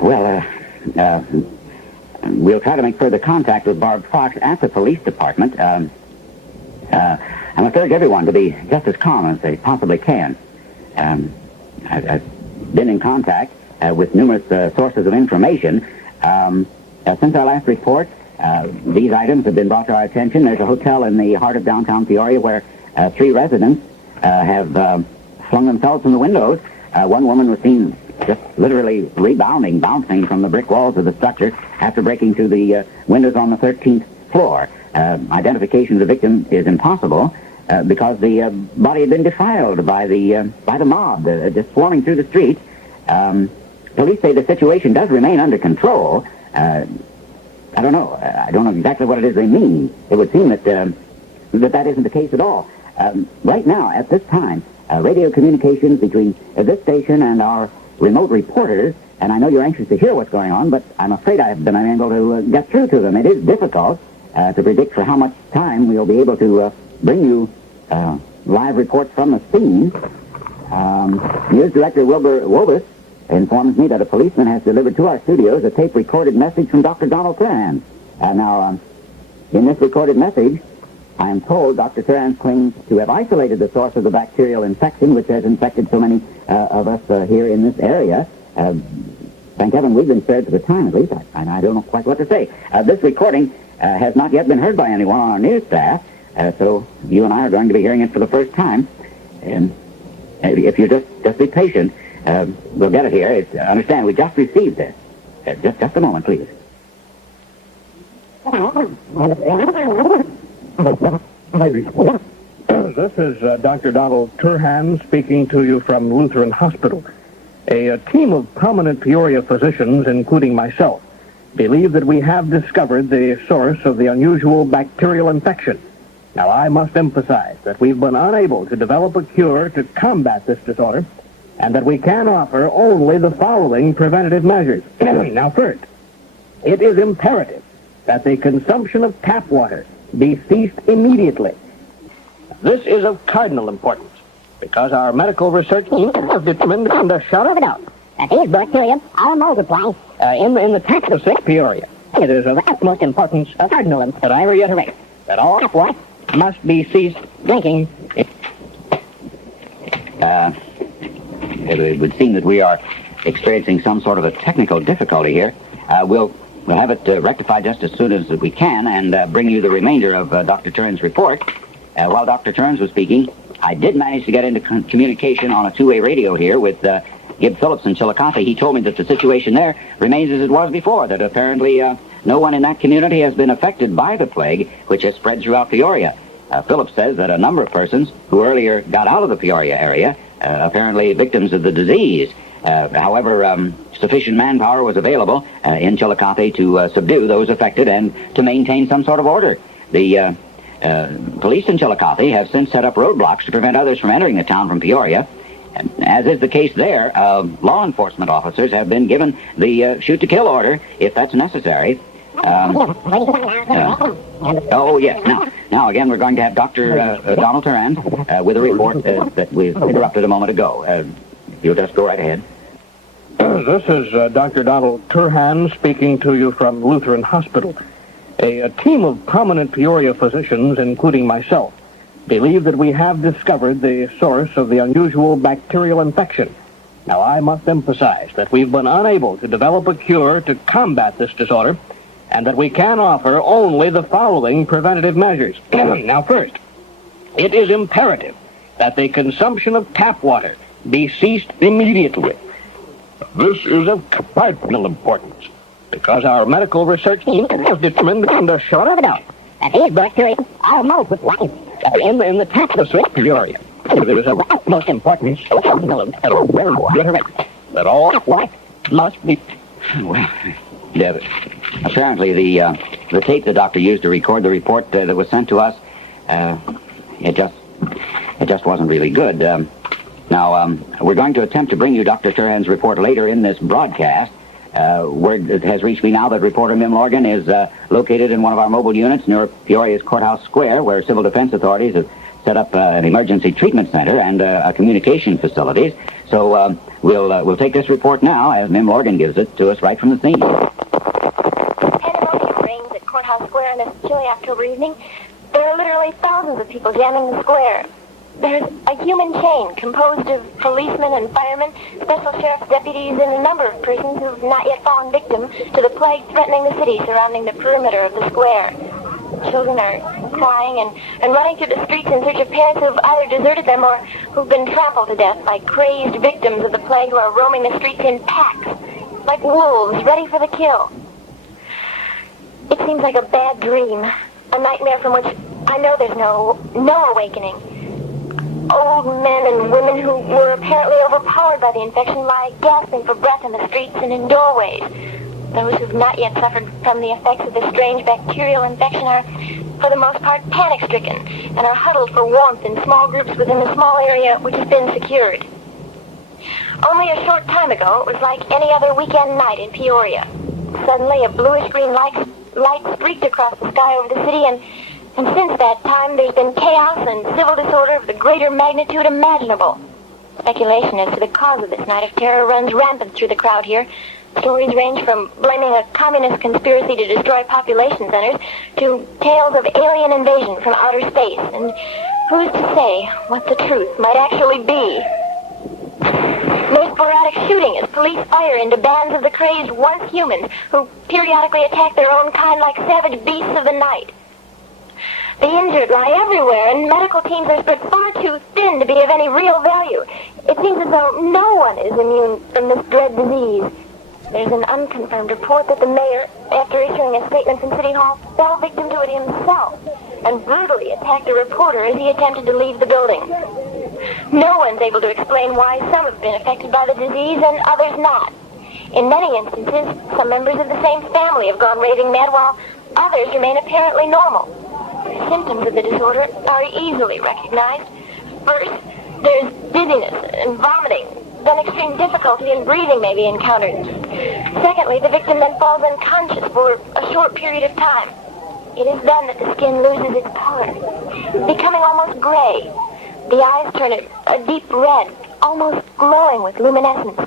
Well, we'll try to make further contact with Barb Fox at the police department. I must urge everyone to be just as calm as they possibly can. I've been in contact with numerous sources of information. Since our last report, these items have been brought to our attention. There's a hotel in the heart of downtown Peoria where 3 residents have flung themselves from the windows. One woman was seen just literally bouncing from the brick walls of the structure after breaking through the windows on the 13th floor. Identification of the victim is impossible because the body had been defiled by the mob, just swarming through the streets. Police say the situation does remain under control. I don't know. I don't know exactly what it is they mean. It would seem that that isn't the case at all. Right now, at this time, radio communications between this station and our remote reporters, and I know you're anxious to hear what's going on, but I'm afraid I have been unable to get through to them. It is difficult to predict for how much time we'll be able to bring you live reports from the scene. News Director Wilbur Wobus informs me that a policeman has delivered to our studios a tape-recorded message from Dr. Donald Turan. Now, in this recorded message, I am told Dr. Turan claims to have isolated the source of the bacterial infection which has infected so many of us here in this area. Thank heaven we've been spared for the time, at least. I don't know quite what to say. This recording has not yet been heard by anyone on our news staff, so you and I are going to be hearing it for the first time. And if you just be patient, we'll get it here. Understand, we just received this. Just a moment, please. This is Dr. Donald Turhan speaking to you from Lutheran Hospital. A team of prominent Peoria physicians, including myself, believe that we have discovered the source of the unusual bacterial infection. Now, I must emphasize that we've been unable to develop a cure to combat this disorder, and that we can offer only the following preventative measures. Now, first, it is imperative that the consumption of tap water be ceased immediately. This is of cardinal importance, because our medical research team has determined beyond a shadow of a doubt that these bacteria are multiplying in the tap of Peoria. It is of utmost importance, of cardinal importance, that I reiterate that all tap water must be ceased drinking. It would seem that we are experiencing some sort of a technical difficulty here. We'll have it rectified just as soon as we can and bring you the remainder of Dr. Turan's report. While Dr. Turns was speaking, I did manage to get into communication on a two-way radio here with Gib Phillips in Chillicothe. He told me that the situation there remains as it was before, that apparently no one in that community has been affected by the plague, which has spread throughout Peoria. Phillips says that a number of persons who earlier got out of the Peoria area, apparently victims of the disease. However, sufficient manpower was available in Chillicothe to subdue those affected and to maintain some sort of order. The police in Chillicothe have since set up roadblocks to prevent others from entering the town from Peoria. As is the case there, law enforcement officers have been given the shoot-to-kill order, if that's necessary. Oh, yes. Now, again, we're going to have Dr. Donald Turan with a report that we interrupted a moment ago. You'll just go right ahead. This is Dr. Donald Turhan speaking to you from Lutheran Hospital. A team of prominent Peoria physicians, including myself, believe that we have discovered the source of the unusual bacterial infection. Now, I must emphasize that we've been unable to develop a cure to combat this disorder, and that we can offer only the following preventative measures. Now, first, it is imperative that the consumption of tap water be ceased immediately. This is of cardinal importance, because our medical research team has determined beyond a shadow of a doubt that these bacteria are multiplying in the tap of Peoria. It is of utmost importance that all water must be... Well, yeah, apparently the tape the doctor used to record the report that was sent to us, it just wasn't really good. Now, we're going to attempt to bring you Dr. Turan's report later in this broadcast. Word has reached me now that reporter Mim Lorgan is located in one of our mobile units near Peoria's Courthouse Square, where civil defense authorities have set up an emergency treatment center and a communication facilities. So we'll take this report now, as Mim Lorgan gives it to us right from the scene. And chilly October evening, there are literally thousands of people jamming the square. There's a human chain composed of policemen and firemen, special sheriff's deputies, and a number of persons who've not yet fallen victim to the plague threatening the city surrounding the perimeter of the square. Children are crying and running through the streets in search of parents who've either deserted them or who've been trampled to death by crazed victims of the plague who are roaming the streets in packs, like wolves, ready for the kill. It seems like a bad dream, a nightmare from which I know there's no awakening. Old men and women who were apparently overpowered by the infection lie gasping for breath in the streets and in doorways. Those who've not yet suffered from the effects of this strange bacterial infection are, for the most part, panic-stricken and are huddled for warmth in small groups within the small area which has been secured. Only a short time ago, it was like any other weekend night in Peoria. Suddenly, a bluish-green light streaked across the sky over the city, and since that time, there's been chaos and civil disorder of the greater magnitude imaginable. Speculation as to the cause of this night of terror runs rampant through the crowd here. Stories range from blaming a communist conspiracy to destroy population centers to tales of alien invasion from outer space. And who's to say what the truth might actually be? There's sporadic shooting as police fire into bands of the crazed once humans who periodically attack their own kind like savage beasts of the night. The injured lie everywhere, and medical teams are spread far too thin to be of any real value. It seems as though no one is immune from this dread disease. There's an unconfirmed report that the mayor, after issuing a statement from City Hall, fell victim to it himself and brutally attacked a reporter as he attempted to leave the building. No one's able to explain why some have been affected by the disease and others not. In many instances, some members of the same family have gone raving mad while others remain apparently normal. Symptoms of the disorder are easily recognized. First, there's dizziness and vomiting. Then extreme difficulty in breathing may be encountered. Secondly, the victim then falls unconscious for a short period of time. It is then that the skin loses its color, becoming almost gray. The eyes turn a deep red, almost glowing with luminescence.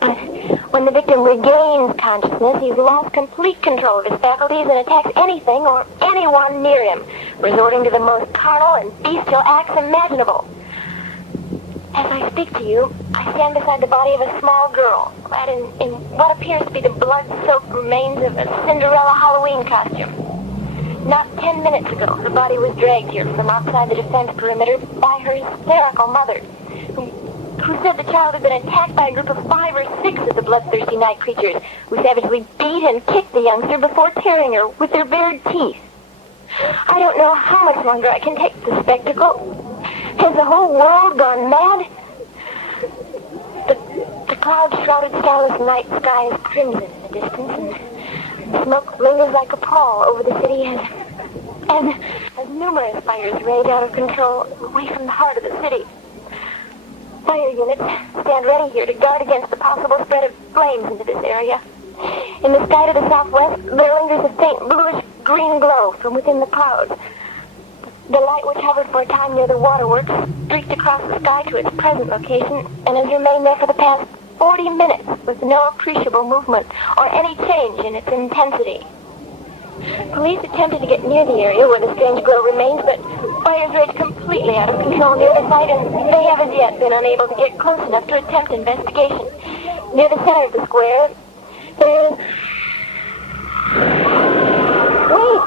But when the victim regains consciousness, he's lost complete control of his faculties and attacks anything or anyone near him, resorting to the most carnal and bestial acts imaginable. As I speak to you, I stand beside the body of a small girl, clad in what appears to be the blood-soaked remains of a Cinderella Halloween costume. Not 10 minutes ago, the body was dragged here from outside the defense perimeter by her hysterical mother, who said the child had been attacked by a group of 5 or 6 of the bloodthirsty night creatures, who savagely beat and kicked the youngster before tearing her with their bared teeth. I don't know how much longer I can take the spectacle. Has the whole world gone mad? The cloud-shrouded starless night sky is crimson in the distance, and smoke lingers like a pall over the city as numerous fires rage out of control away from the heart of the city. Fire units stand ready here to guard against the possible spread of flames into this area. In the sky to the southwest, there lingers a faint bluish-green glow from within the clouds. The light, which hovered for a time near the waterworks, streaked across the sky to its present location and has remained there for the past 40 minutes with no appreciable movement or any change in its intensity. Police attempted to get near the area where the strange glow remains, but fires rage completely out of control near the site, and they have as yet been unable to get close enough to attempt investigation. Near the center of the square, there is... Wait!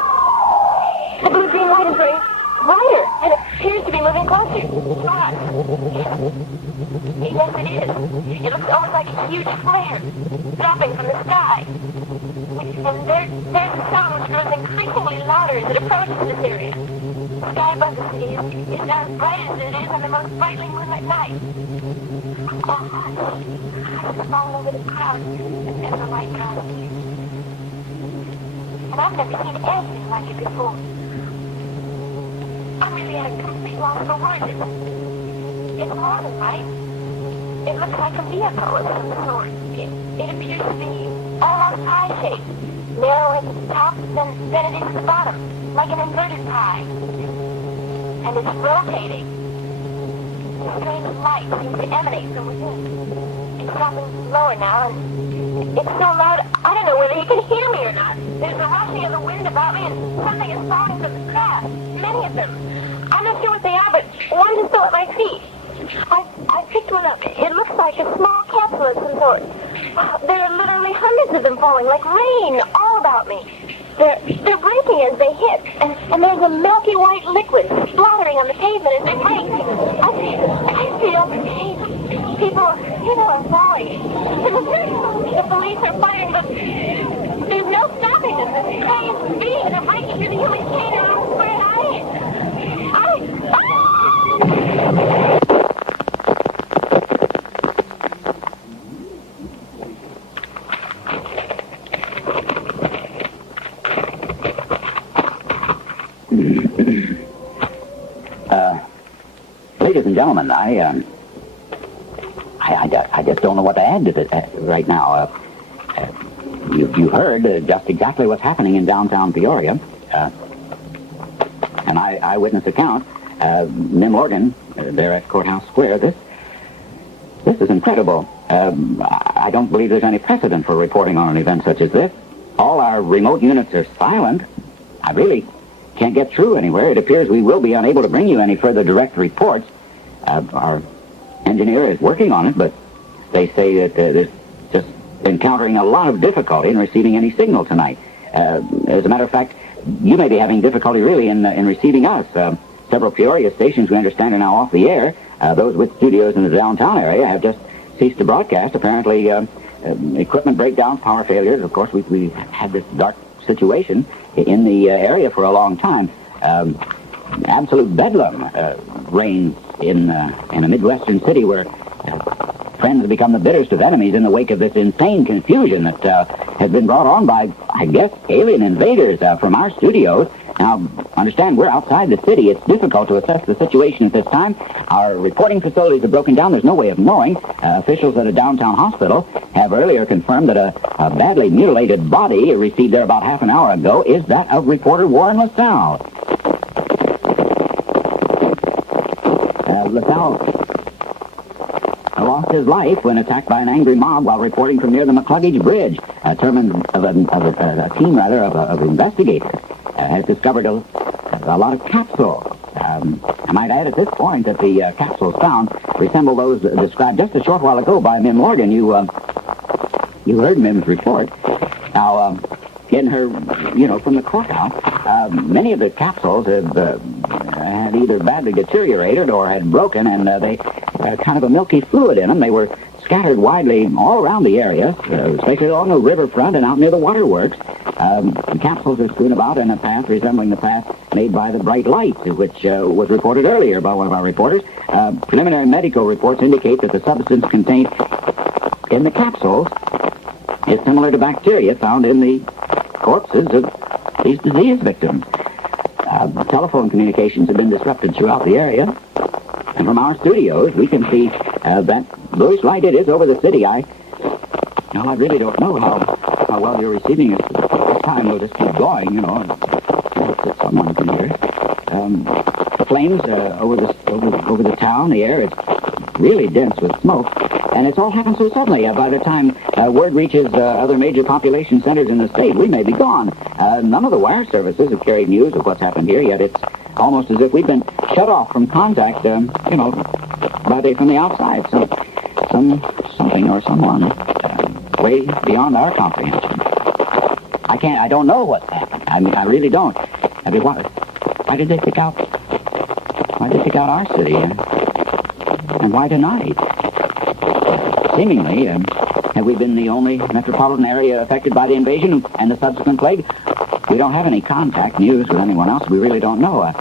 The blue-green light is growing brighter, and it appears to be moving closer. God. Yes, it is. It looks almost like a huge flare, dropping from the sky. And there's a sound which grows increasingly louder as it approaches this area. The sky above the city is not as bright as it is on the most brightly moonlit night. All hush falling over the clouds as the light draws near. And I've never seen anything like it before. I'm really at a complete loss for words. It's more than light. It looks like a vehicle of some sort. It appears to be almost pie-shaped, narrow at the top, then it is at the bottom, like an inverted pie. And it's rotating. A strange light seems to emanate from within. It's dropping lower now, and It's so loud, I don't know whether you can hear me or not. There's a rushing of the wind about me, and something is falling from the sky. Many of them. I'm not sure what they are, but one is still at my feet. I picked one up. It looks like a small capsule of some sort. There are literally hundreds of them falling, like rain, all about me. They're breaking as they hit, and there's a milky white liquid splattering on the pavement as they break. I feel people are falling. The police are firing, but there's no stopping them. The train is speeding, they're breaking through the human chain, and I swear Ladies and gentlemen, I just don't know what to add to it right now. You heard just exactly what's happening in downtown Peoria. An eyewitness account. Mim Morgan, there at Courthouse Square. This is incredible. I don't believe there's any precedent for reporting on an event such as this. All our remote units are silent. I really can't get through anywhere. It appears we will be unable to bring you any further direct reports. Our engineer is working on it, but they say that they're just encountering a lot of difficulty in receiving any signal tonight. As a matter of fact, you may be having difficulty really in receiving us. Several Peoria stations, we understand, are now off the air. Those with studios in the downtown area have just ceased to broadcast. Apparently, equipment breakdowns, power failures. Of course, we've had this dark situation in the area for a long time. Absolute bedlam reigns in a Midwestern city where friends have become the bitterest of enemies in the wake of this insane confusion that has been brought on by, I guess, alien invaders from our studios. Now, understand, we're outside the city. It's difficult to assess the situation at this time. Our reporting facilities are broken down. There's no way of knowing. Officials at a downtown hospital have earlier confirmed that a badly mutilated body received there about half an hour ago is that of reporter Warren LaSalle. LaSalle lost his life when attacked by an angry mob while reporting from near the McCluggage Bridge. A team of investigators has discovered a lot of capsules. I might add at this point that the capsules found resemble those described just a short while ago by Mim Morgan. You heard Mim's report. Now, in her, from the courthouse, many of the capsules had either badly deteriorated or had broken, and they had kind of a milky fluid in them. They were scattered widely all around the area, especially along the riverfront and out near the waterworks. The capsules are strewn about in a path resembling the path made by the bright light, which was reported earlier by one of our reporters. Preliminary medical reports indicate that the substance contained in the capsules is similar to bacteria found in the corpses of these disease victims. Telephone communications have been disrupted throughout the area. And from our studios, we can see that bluish light it is over the city. I really don't know how well you're receiving it. This time we'll just keep going, and hope that someone can hear. The flames over the town, the air is really dense with smoke, and it's all happened so suddenly. By the time word reaches other major population centers in the state, we may be gone. None of the wire services have carried news of what's happened here yet. It's almost as if we've been shut off from contact, from the outside. So something or someone way beyond our comprehension. I don't know what's happened. I really don't. Why did they pick out our city? And why tonight? Seemingly, have we been the only metropolitan area affected by the invasion and the subsequent plague? We don't have any contact news with anyone else. We really don't know.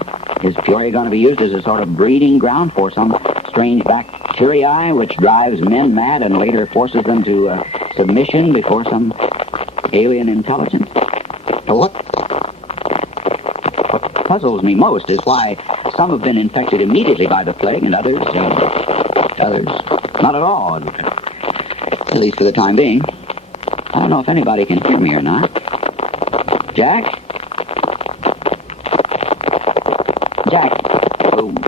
Is Peoria going to be used as a sort of breeding ground for some strange bacteria which drives men mad and later forces them to submission before some alien intelligence? What puzzles me most is why some have been infected immediately by the plague and others not at all, at least for the time being. I don't know if anybody can hear me or not. Jack? Jack,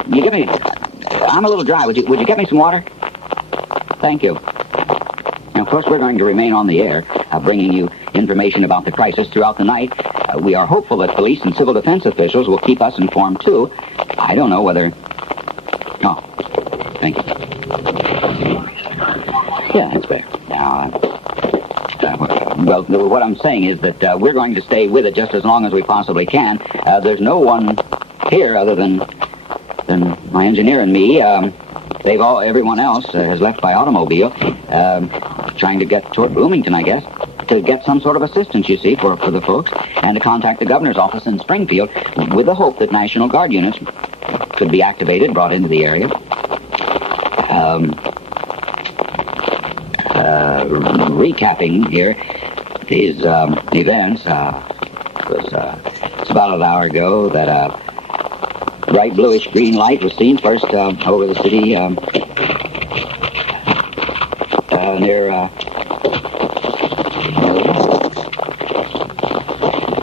you give me... I'm a little dry. Would you get me some water? Thank you. Now, Of course, we're going to remain on the air, bringing you information about the crisis throughout the night. We are hopeful that police and civil defense officials will keep us informed, too. I don't know whether... Oh, thank you. Yeah, that's better. Now, well, what I'm saying is that we're going to stay with it just as long as we possibly can. There's no one here other than my engineer and me. Everyone else has left by automobile, trying to get toward Bloomington, I guess, to get some sort of assistance, you see, for the folks, and to contact the governor's office in Springfield with the hope that National Guard units could be activated, brought into the area. Recapping here these events, it's about an hour ago that bright bluish-green light was seen first over the city near...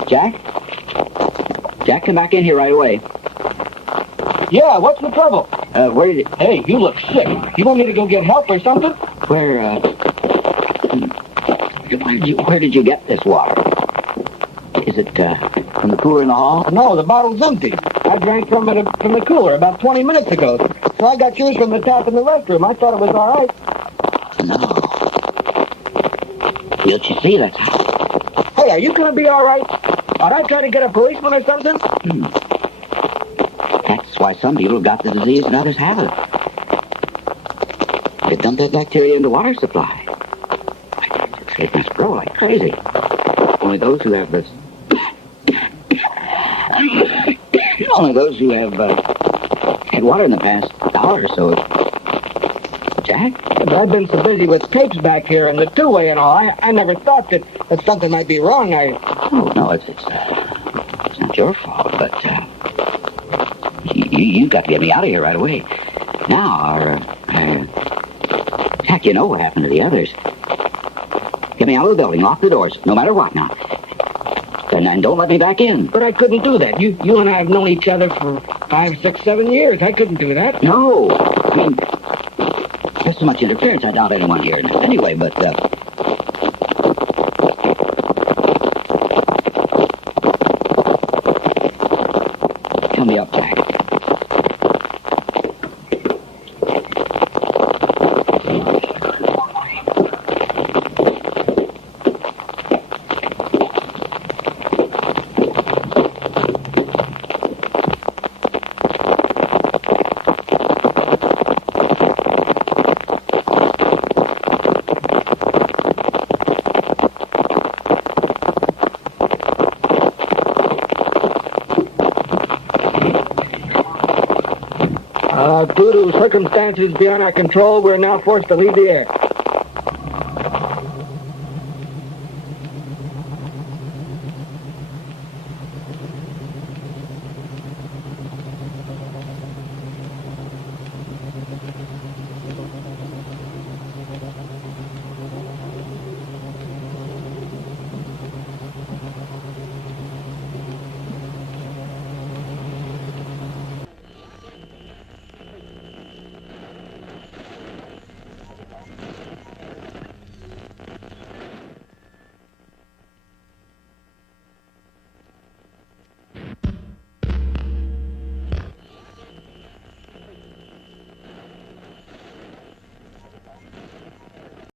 Jack? Jack, come back in here right away. Yeah, what's the trouble? Where did it... Hey, you look sick. You want me to go get help or something? Where did you get this water? Is it from the cooler in the hall? No, the bottle's empty. I drank from the cooler about 20 minutes ago. So I got yours from the tap in the restroom. I thought it was all right. No. Don't you see that? Hey, are you going to be all right? Ought I try to get a policeman or something? That's why some people have got the disease and others haven't. They dump that bacteria in the water supply. It must grow like crazy. Only those who have this... Only those who have had water in the past hour or so. Jack? But I've been so busy with tapes back here and the two-way and all, I never thought that something might be wrong. Oh, no, it's not your fault, but you got to get me out of here right away. Now, Jack, you know what happened to the others. Get me out of the building, lock the doors, no matter what now. And don't let me back in. But I couldn't do that. You and I have known each other for 5, 6, 7 years. I couldn't do that. No. I mean, there's so much interference, I doubt anyone here. Anyway, but... Come me up, Jack. Due to circumstances beyond our control, we're now forced to leave the air.